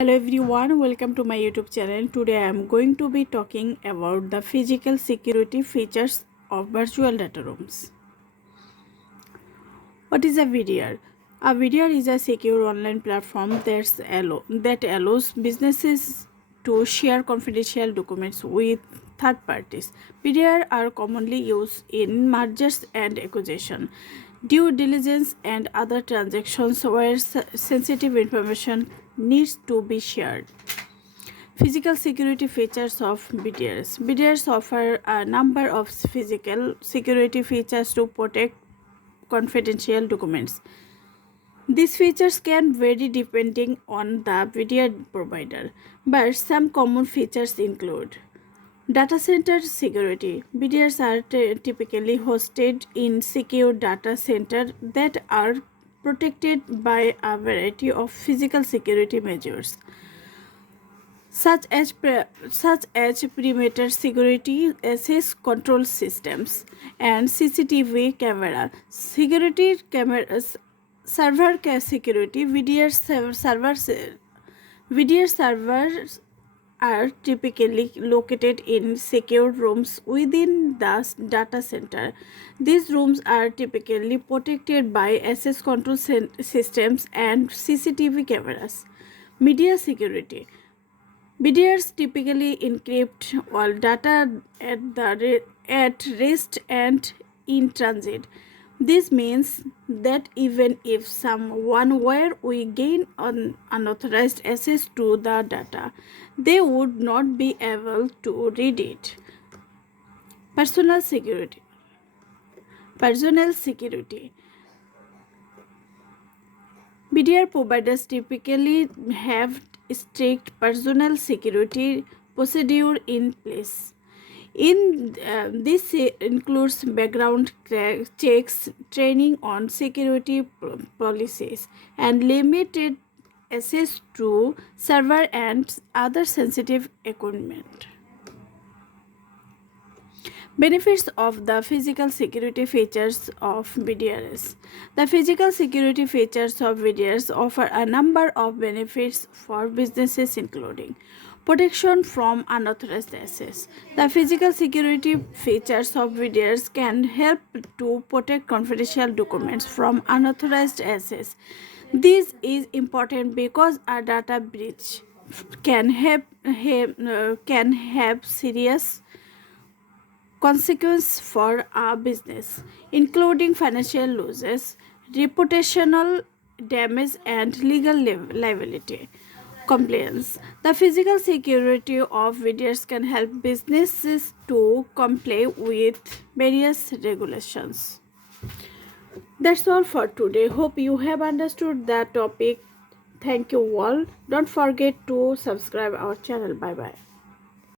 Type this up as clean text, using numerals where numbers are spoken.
Hello everyone, welcome to my YouTube channel. Today I am going to be talking about the physical security features of virtual data rooms. What is a VDR? A VDR is a secure online platform that allows businesses to share confidential documents with third parties. VDR are commonly used in mergers and acquisition, due diligence, and other transactions where sensitive information needs to be shared. Physical security features of VDRs. VDRs offer a number of physical security features to protect confidential documents. These features can vary depending on the VDR provider, but some common features include data center security. VDRs are typically hosted in secure data centers that are protected by a variety of physical security measures such as perimeter security, access control systems, and CCTV camera security. Cameras, security. VDR servers are typically located in secure rooms within the data center. These rooms are typically protected by access control systems and CCTV cameras. Media security. VDRs typically encrypt all data at rest and in transit. This means that even if someone were we gain unauthorized access to the data, they would not be able to read it. Personal security. Personnel security. VDR providers typically have strict personal security procedure in place. This includes background checks, training on security policies, and limited access to server and other sensitive equipment. Benefits of the physical security features of VDRs. The physical security features of VDRs offer a number of benefits for businesses, including protection from unauthorized access. The physical security features of VDRs can help to protect confidential documents from unauthorized access. This is important because a data breach can have serious consequences for our business, including financial losses, reputational damage, and legal liability. Compliance. The physical security of VDRs can help businesses to comply with various regulations. That's all for today. Hope you have understood the topic. Thank you all. Don't forget to subscribe our channel. Bye bye.